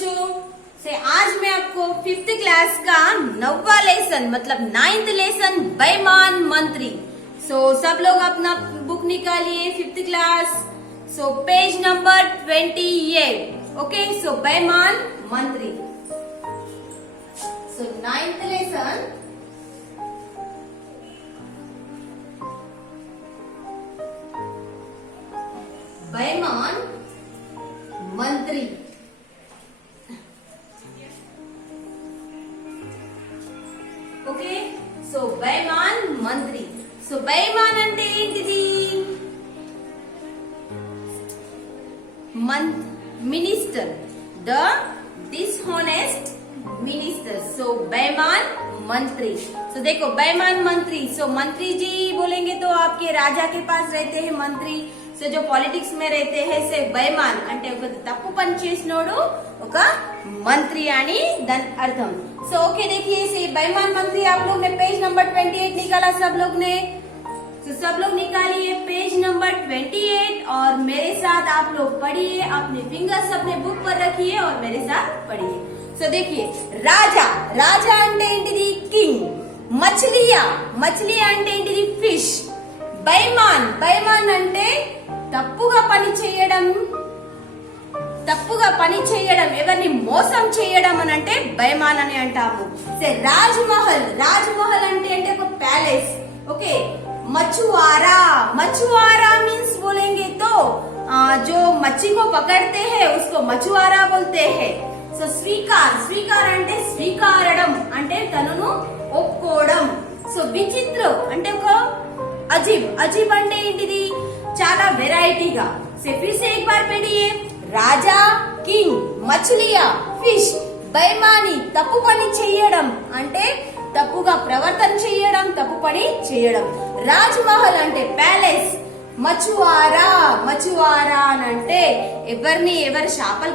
बच्चों से आज मैं आपको 5th क्लास का 9वां लेसन मतलब 9th लेसन बेईमान मंत्री। सब लोग अपना बुक निकालिए 5th class. Page number 28। Okay, बेईमान मंत्री। 9th लेसन बेईमान मंत्री। ఓకే, బేईमान మంత్రి। బేईमान అంటే ఏంటిది? Minister, the dishonest minister. बेईमान मंत्री। देखो बेईमान मंत्री, मंत्री जी बोलेंगे तो आपके राजा के पास रहते हैं मंत्री। जो पॉलिटिक्स में रहते हैं से बेईमान అంటే ఒక తప్పు పని చేసినోడు ఒక मंत्री అని దాని అర్థం। ओके, देखिए से बेईमान मंत्री आप लोग ने पेज नंबर 28 निकाला सब लोग ने। सब लोग निकालिए पेज नंबर 28 और मेरे साथ आप लोग पढ़िए। अपने फिंगर्स अपने बुक पर रखिए और मेरे साथ पढ़िए। देखिए राजा, राजा అంటే ఏంటిది? కింగ్। మछली అంటే ఏంటిది? ఫిష్। బేईमान, బేईमान అంటే తప్పుగా పని చేయడం, ఎవరిని మోసం చేయడం అని అంటే బేईमान అని అంటాము। రాజ్మహల్, రాజ్మహల్ అంటే ఒక ప్యాలెస్। ఓకే, मछुआरा, मछुआरा मीन्स बोलेंगे तो जो मच्छी को पकड़ते हैं उसको मछुआरा बोलते हैं। स्वीकार, स्वीकार అంటే స్వీకారడం అంటే తనను ఒప్పుకోవడం। విచిత్ర అంటే ఒక अजीब, अजीब అంటే ఏంటిది? చాలా వెరైటీగా। फिर से एक बार पढ़िए। రాజా, కింగ్, మछलियां, ఫిష్। బేईमानी తప్పు పని చేయడం అంటే తప్పుగా ప్రవర్తన చేయడం, తప్పు పని చేయడం। రాజ్మహల్ అంటే ప్యాలెస్। మछुआरा, మछुआरा అంటే ఎవరు చేపలు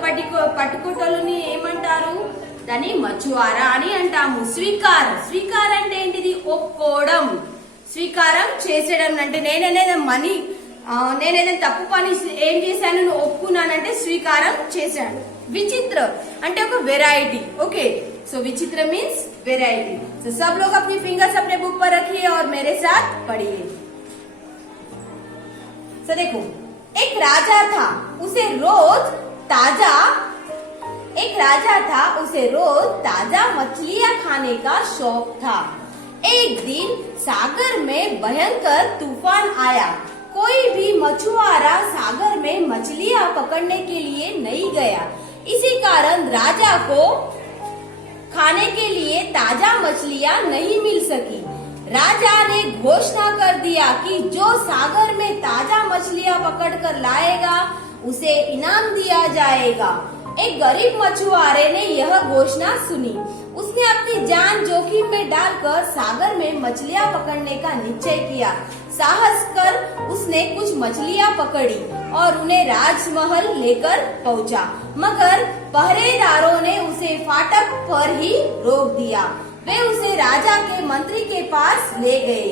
పట్టుకోటోళ్ళని ఏమంటారు? దాన్ని మछुआरा అని అంటాము। స్వీకార్, స్వీకార్ అంటే ఏంటిది? ఒప్పుకోవడం, స్వీకారం చేసేయడం అంటే నేనేదో తప్పు పని ఏం చేశాను నువ్వు ఒప్పుకున్నానంటే స్వీకారం చేశాను। విచిత్ర అంటే ఒక వెరైటీ। ఓకే, विचित्र मीन्स वेराइटी। सब लोग अपनी फिंगर्स अपने बुक पर रखिए और मेरे साथ पढ़िए। देखो एक राजा था, उसे रोज ताजा मछलियां खाने का शौक था। एक दिन सागर में भयंकर तूफान आया। कोई भी मछुआरा सागर में मछलियां पकड़ने के लिए नहीं गया। इसी कारण राजा को खाने के लिए ताजा मछलियां नहीं मिल सकी। राजा ने घोषणा कर दिया कि जो सागर में ताजा मछलियां पकड़कर लाएगा उसे इनाम दिया जाएगा। एक गरीब मछुआरे ने यह घोषणा सुनी। उसने अपनी जान जोखिम में डालकर सागर में मछलियां पकड़ने का निश्चय किया। साहस कर उसने कुछ मछलियां पकड़ी और उन्हें राजमहल लेकर पहुंचा, मगर पहरेदारों ने उसे फाटक पर ही रोक दिया। वे उसे राजा के मंत्री के पास ले गए।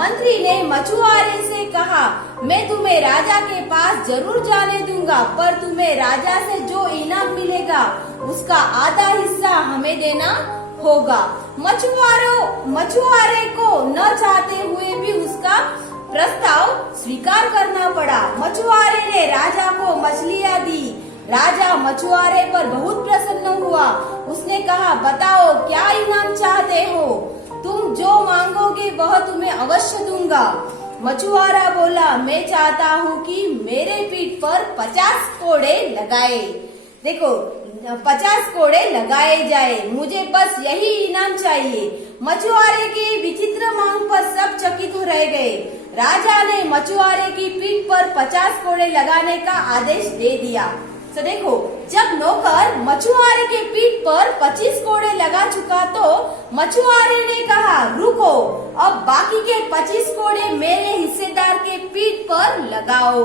मंत्री ने मछुआरे से कहा, मैं तुम्हें राजा के पास जरूर जाने दूंगा, पर तुम्हें राजा से जो इनाम मिलेगा उसका आधा हिस्सा हमें देना होगा। मछुआरे को न चाहते हुए भी उसका प्रस्ताव स्वीकार करना पड़ा। मछुआरे ने राजा को मछलियां दी। राजा मछुआरे पर बहुत प्रसन्न हुआ। उसने कहा, बताओ क्या इनाम चाहते हो? तुम जो मांगोगे वह तुम्हें अवश्य दूंगा। मछुआरा बोला, मैं चाहता हूँ कि मेरे पीठ पर 50 कोड़े लगाए। देखो 50 कोड़े लगाए जाए, मुझे बस यही इनाम चाहिए। मछुआरे की विचित्र मांग पर सब चकित रह गए। राजा ने मछुआरे की पीठ पर 50 कोड़े लगाने का आदेश दे दिया। देखो जब नौकर मछुआरे के पीठ पर 25 कोड़े लगा चुका तो मछुआरे ने कहा, रुको, अब बाकी के 25 कोड़े मेरे हिस्सेदार के पीठ पर लगाओ।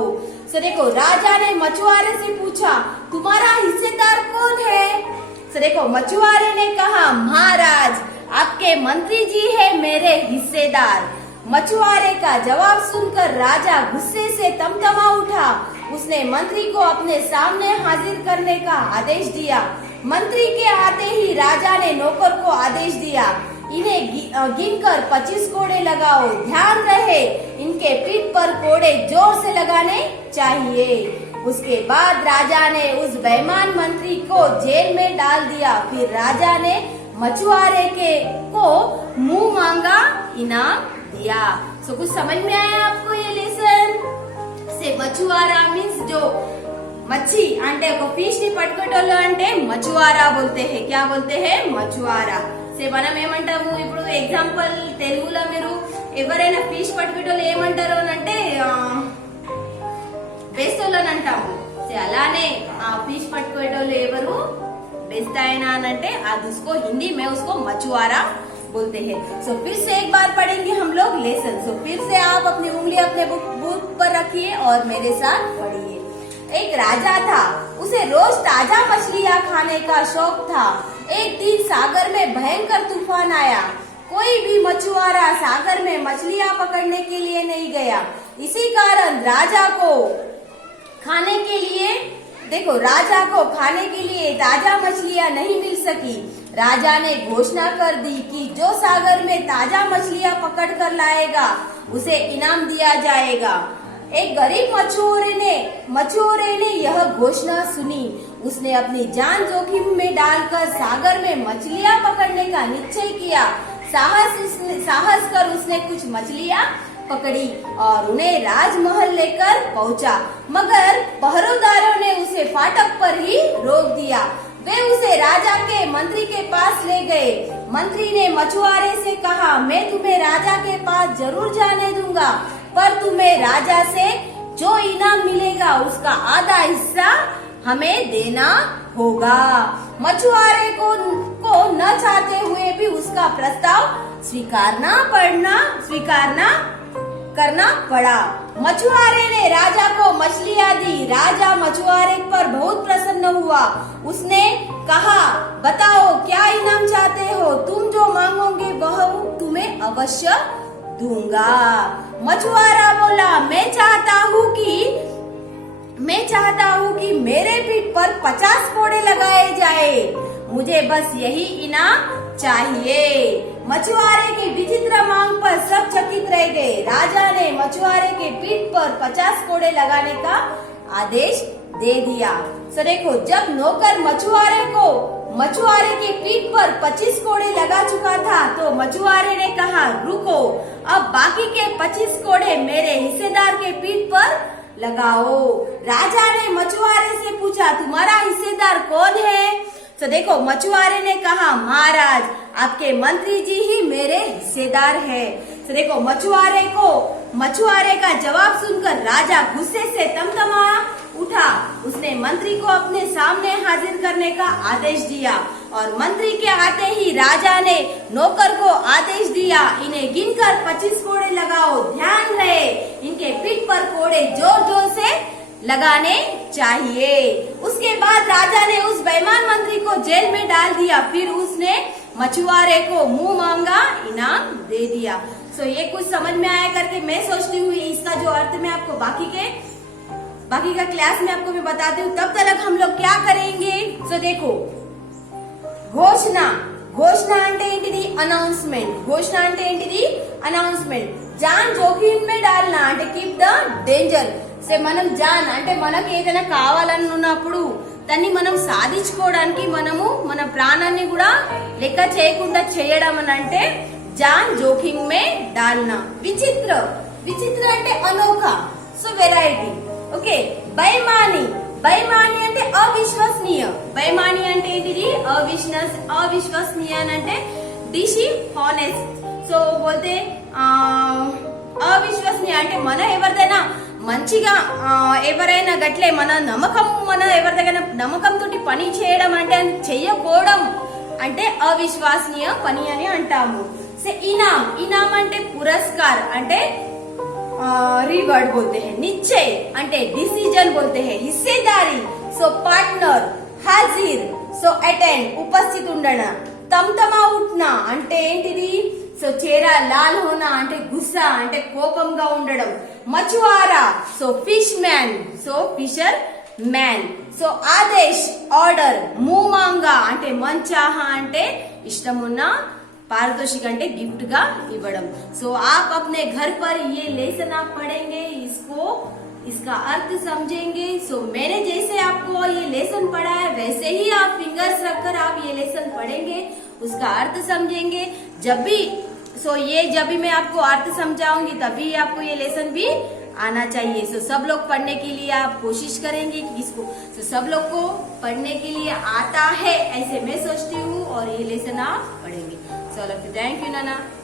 देखो राजा ने मछुआरे से पूछा, तुम्हारा हिस्सेदार कौन है? देखो मछुआरे ने कहा, महाराज आपके मंत्री जी है मेरे हिस्सेदार। मछुआरे का जवाब सुनकर राजा गुस्से से तमतमा उठा। उसने मंत्री को अपने सामने हाजिर करने का आदेश दिया। मंत्री के आते ही राजा ने नौकर को आदेश दिया, इन्हें गिनकर 25 कोड़े लगाओ। ध्यान रहे, इनके पीठ पर कोड़े जोर से लगाने चाहिए। उसके बाद राजा ने उस बेईमान मंत्री को जेल में डाल दिया। फिर राजा ने मछुआरे को मुंह मांगा इनाम दिया। सो कुछ समझ में आया आपको ये लेसन से? मछुआरा मीन्स जो మచ్చి అంటే ఒక ఫిష్ ని పట్టుకోటోళ్ళు అంటే మచువారా బోల్తే హే. క్యా బోల్తే హే? మచువారా. సే మనం ఏమంటాము ఇప్పుడు ఎగ్జాంపుల్ తెలుగులో మీరు ఎవరైనా ఫిష్ పట్టుకోటోళ్ళు ఏమంటారు అని అంటే బేస్తోళ్ళు అని అంటాము. అలానే ఆ ఫిష్ పట్టుకోటోళ్ళు ఎవరు बेस्तायना అంటే आज उसको हिंदी में उसको मछुआरा बोलते हैं. सो फिर से एक बार पढ़ेंगे हम लोग लेसन. सो फिर से आप अपनी उंगली अपने बुक पर रखिए और मेरे साथ पढ़िए. एक राजा था, उसे रोज ताजा मछलियाँ खाने का शौक था. एक दिन सागर में भयंकर तूफान आया. कोई भी मछुआरा सागर में मछलियाँ पकड़ने के लिए नहीं गया. इसी कारण राजा को खाने के लिए ताजा मछलियाँ नहीं मिल सकी. राजा ने घोषणा कर दी कि जो सागर में ताजा मछलियाँ पकड़ कर लाएगा उसे इनाम दिया जाएगा. एक गरीब मछुआरे ने यह घोषणा सुनी. उसने अपनी जान जोखिम में डालकर सागर में मछलियाँ पकड़ने का निश्चय किया. साहस कर उसने कुछ मछलियाँ पकड़ी और उन्हें राजमहल लेकर पहुंचा. मगर पहरेदारों ने उसे फाटक पर ही रोक दिया. वे उसे राजा के मंत्री के पास ले गए. मंत्री ने मछुआरे से कहा, मैं तुम्हें राजा के पास जरूर जाने दूंगा, पर तुम्हें राजा से जो इनाम मिलेगा उसका आधा हिस्सा हमें देना होगा. मछुआरे को न चाहते हुए भी उसका प्रस्ताव स्वीकारना करना पड़ा. मछुआरे ने राजा को मछलियाँ दी. राजा मछुआरे पर बहुत प्रसन्न हुआ. उसने कहा, बताओ क्या इनाम चाहते हो? तुम जो मांगोगे वह तुम्हें अवश्य दूंगा. मछुआरा बोला, मैं चाहता हूँ कि मेरे पीठ पर 50 कोड़े लगाए जाए. मुझे बस यही इनाम चाहिए. मछुआरे की विचित्र मांग पर सब चकित रह गए. राजा ने मछुआरे के पीठ पर 50 कोड़े लगाने का आदेश दे दिया. सो देखो, जब नौकर मछुआरे की पीठ पर 25 कोड़े लगा चुका था तो मछुआरे ने कहा, रुको, अब बाकी के 25 कोड़े मेरे हिस्सेदार के पीठ पर लगाओ. राजा ने मछुआरे से पूछा, तुम्हारा हिस्सेदार कौन है? तो देखो, मछुआरे ने कहा, महाराज, आपके मंत्री जी ही मेरे हिस्सेदार है. तो देखो, मछुआरे का जवाब सुनकर राजा गुस्से से तमतमा उठा. उसने मंत्री को अपने सामने हाजिर करने का आदेश दिया और मंत्री के आते ही राजा ने नौकर को आदेश दिया, इन्हें गिनकर 25 कोड़े लगाओ. ध्यान रहे, इनके पीठ पर कोड़े जोर जोर से लगाने चाहिए. उसके बाद राजा ने उस बेईमान मंत्री को जेल में डाल दिया. फिर उसने मछुआरे को मुंह मांगा इनाम दे दिया. सो ये कुछ समझ में आया करके मैं सोचती हूँ इसका जो अर्थ मैं आपको बाकी का क्लास में आपको मैं बताती हूँ. तब तक हम लोग क्या करेंगे? सो देखो, घोषणा అంటే ఏంటిది? అనౌన్స్మెంట్. జాన్ జోఖిం మే డాల్నా అంటే కీప్ ద డేంజర్. సే మనం జాన్ అంటే మనకు ఏదైనా కావాలనున్నప్పుడు దాన్ని మనం సాధించుకోవడానికి మనము మన ప్రాణాన్ని కూడా లెక్క చేయకుండా చేయడం అని అంటే జాన్ జోఖిం మే డాల్నా. విచిత్ర అంటే అనోఖా. So variety. ఓకే. బైమాని అంటే అవిశ్వసనీయ. బైమాని అంటే ఏంటిది? అవిశ్వసనీయ అంటే డిస్హానెస్ట్. సో పోతే అవిశ్వసనీయ అంటే మన ఎవరిదైనా మంచిగా ఎవరైనా గట్లే మన ఎవరి దగ్గర నమ్మకంతో పని చేయడం అంటే చెయ్యకపోవడం అంటే అవిశ్వసనీయ పని అని అంటాము. సో ఇనాం అంటే పురస్కార్ అంటే रिवॉर्ड बोलते हैं. निश्चय అంటే डिसीजन बोलते हैं. हिस्सेदारी सो पार्टनर. हाजिर सो अटेंड उपस्थित ఉండడం. తమతమా ఉట్నా అంటే ఏంటిది? సో చేరా లాల్ హోనా అంటే గుస్సా అంటే కోపంగా ఉండడం. మచువారా so fish man. So fisher man. So ఆదేశ్ ఆర్డర్ మూమాంగా అంటే మంచాహా అంటే ఇష్టమున్న पारितोषिक అంటే गिफ्ट గా ఇవ్వడం सो आप अपने घर पर ये लेसन आप पढ़ेंगे इसको इसका अर्थ समझेंगे सो मैंने जैसे आपको ये लेसन पढ़ा है वैसे ही आप फिंगर्स रखकर आप ये लेसन पढ़ेंगे उसका अर्थ समझेंगे जब भी जब भी मैं आपको अर्थ समझाऊंगी तभी आपको ये लेसन भी आना चाहिए सो सब लोग पढ़ने के लिए आप कोशिश करेंगे कि इसको सब लोग को पढ़ने के लिए आता है ऐसे मैं सोचती हूँ और ये लेसन आप पढ़ेंगे So, I love you. Thank you, Nana.